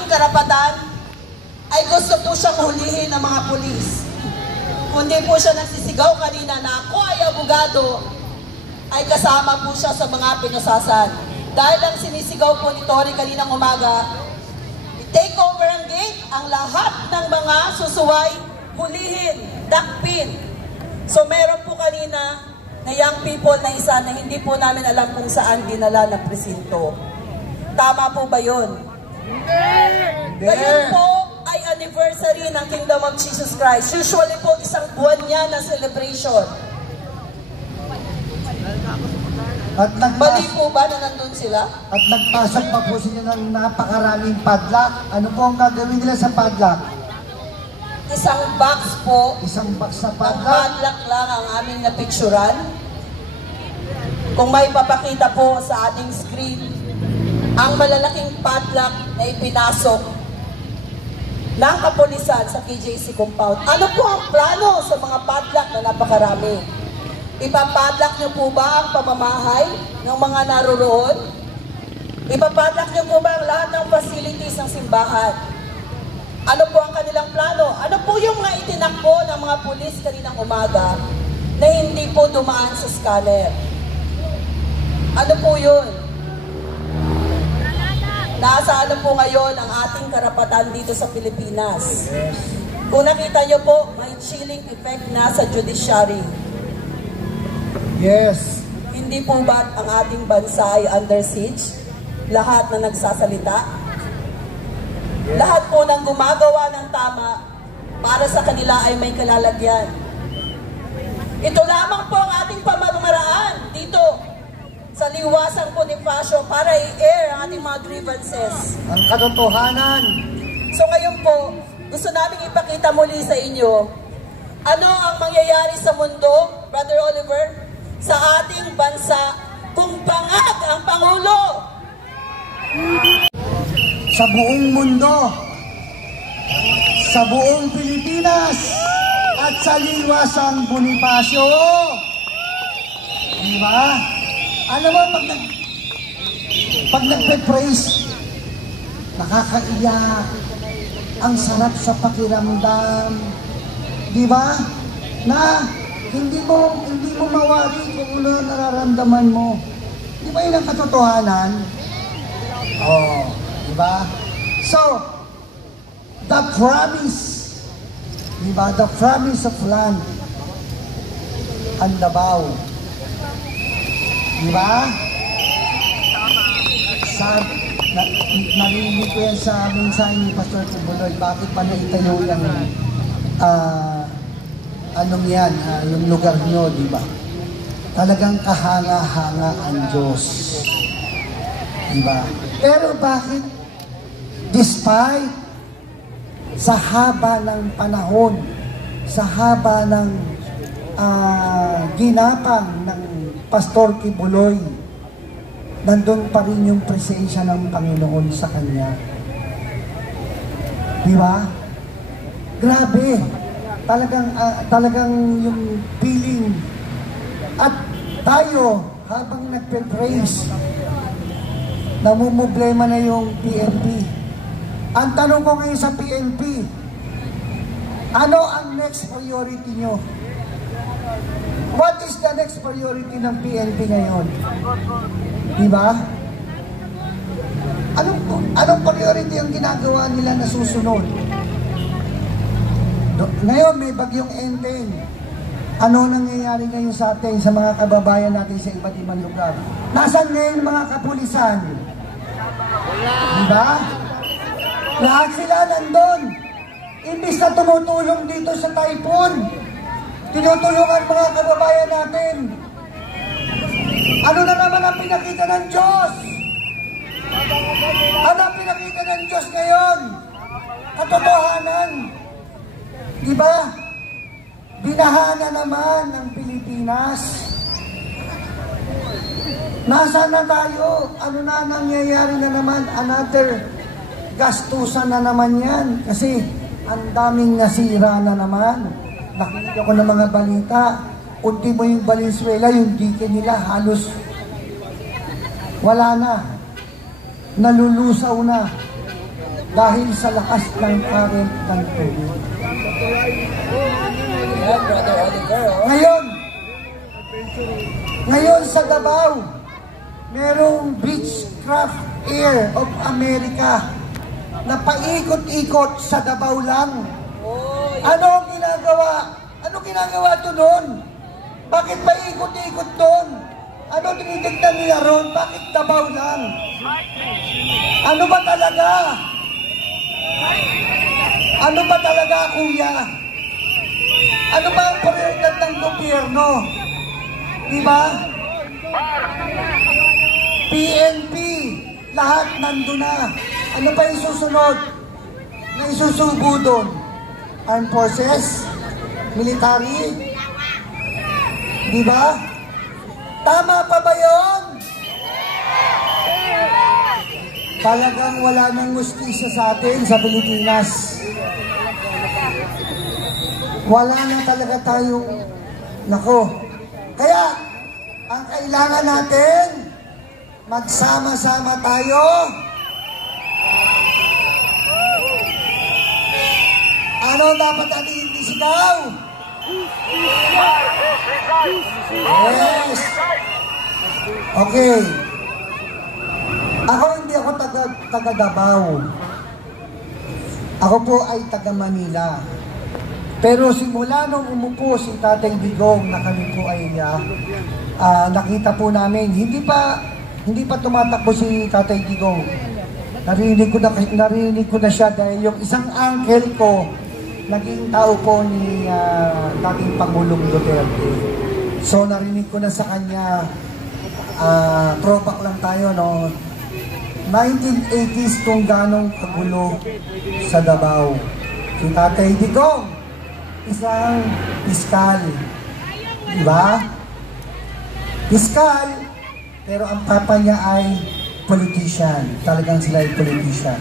ating karapatan, ay gusto po siyang hulihin ng mga pulis. Kundi po siya nagsisigaw kanina na ako ay abogado, ay kasama po siya sa mga pinasasan. Dahil ang sinisigaw po ni Tori kaninang umaga, take over ang gate, ang lahat ng mga susuway, hulihin, dakpin. So meron po kanina na young people na isa na hindi po namin alam kung saan dinala na presinto. Tama po ba yun? Ngayon po ay anniversary ng Kingdom of Jesus Christ. Usually po isang buwan niya na celebration. At Mali po ba na nandun sila? At nagpasok pa po sila ng napakaraming padlock. Ano po ang gagawin nila sa padlock? Isang box po. Isang box na Ang padlock. padlock lang ang aming napicturan. Kung may papakita po sa ating screen, ang malalaking padlock na ipinasok ng kapulisan sa KJC compound. Ano po ang plano sa mga padlock na napakarami? Ipapadlock niyo po ba ang pamamahay ng mga naroroon? Ipapadlock niyo po ba ang lahat ng facilities ng simbahan? Ano po ang kanilang plano? Ano po yung mga itinakbo ng mga pulis kaninang umaga na hindi po dumaan sa scanner? Ano po yun? Nasa ano po ngayon ang ating karapatan dito sa Pilipinas? Kung nakita niyo po, may chilling effect na sa judiciary. Yes. Hindi po ba ang ating bansa ay under siege? Lahat na nagsasalita? Lahat po ng gumagawa ng tama para sa kanila ay may kalalagyan. Ito lamang po ang ating pamamaraan dito sa Liwasang Bonifacio para i-air ang ating mga grievances. Ang katotohanan. So ngayon po, gusto namin ipakita muli sa inyo ano ang mangyayari sa mundo, Brother Oliver, sa ating bansa kung bangag ang Pangulo. Sa buong mundo, sa buong Pilipinas, at sa Liwasang Bonifacio. Diba? Alam mo, pag nagpe-praise, nakakaiyak, ang sarap sa pakiramdam. Diba? Na hindi mo mawari kung ano nararamdaman mo. Di ba yun ang katotohanan? Oh, di ba? So, the promise, di ba? The promise of land, ang Davao. Di ba? Narinig ko yan sa mensahe ni Pastor Tibuloy, bakit pa naitayo yung anong yan, yung lugar nyo, di ba? Talagang kahanga-hanga ang Diyos. Di ba? Pero bakit, despite sa haba ng panahon, sa haba ng ginapang ng Pastor Kibuloy, nandun pa rin yung presensya ng Panginoon sa kanya. Di ba? Grabe. Talagang yung feeling. At tayo, habang nagpe-praise, namumblema na yung PNP. Ang tanong ko ngayon sa PNP, ano ang next priority nyo? What is the next priority ng PNP ngayon? Diba? Anong priority ang ginagawa nila na susunod? Ngayon may bagyong Enteng. Ano nangyayari ngayon sa atin, sa mga kababayan natin sa iba't ibang lugar? Nasaan ngayon mga kapulisan? Diba? Lahat sila nandun. Imbis na tumutulong dito sa typhoon, tinutulungan mga kababayan natin. Ano na naman ang pinakita ng Diyos? Ano ang pinakita ng Diyos ngayon? Katotohanan. Diba? Binaha na naman ng Pilipinas. Nasaan na tayo? Ano na nangyayari na naman? Another gastusan na naman yan. Kasi ang daming nasira na naman. Nakikita ko ng mga balita. Unti mo yung Valenzuela, yung dike nila halos wala na. Nalulusaw na. dahil sa lakas ng current ng tubig. Yan, Brother Oliver, oh. Ngayon sa Davao, merong Beechcraft Air of America na paikot-ikot sa Davao lang. Oh, Ano ang ginagawa? Ano ginagawa to doon? Bakit paikot-ikot doon? Ano tinitignan nila ron? Bakit Davao lang? Ano ba talaga? Ano ba talaga, kuya? Ano ba ang prioridad ng gobyerno? Diba? PNP, lahat nandun na. Ano pa yung susunod na isusubo doon? Armed Forces? Military? Diba? Tama pa ba yun? Talagang wala nang justisya sa atin sa Pilipinas. Wala na talaga tayong nako. Kaya, ang kailangan natin, magsama-sama tayo. Ano dapat ating isigaw? Yes. Okay. Ako hindi ako taga Davao. Ako po ay taga Manila. Pero simula nung umupo si Tatay Digong na kami po ay nakita po namin, hindi pa tumatakbo si Tatay Digong. Narinig ko na siya dahil yung isang uncle ko naging tao po ni dating Pangulong Duterte. So narinig ko na sa kanya, throwback lang tayo, no? 1980s kung ganong kagulo sa Davao. Si Tatay Digong, isang piskal. Diba? Piskal, pero ang papa niya ay politician. Talagang sila ay politician.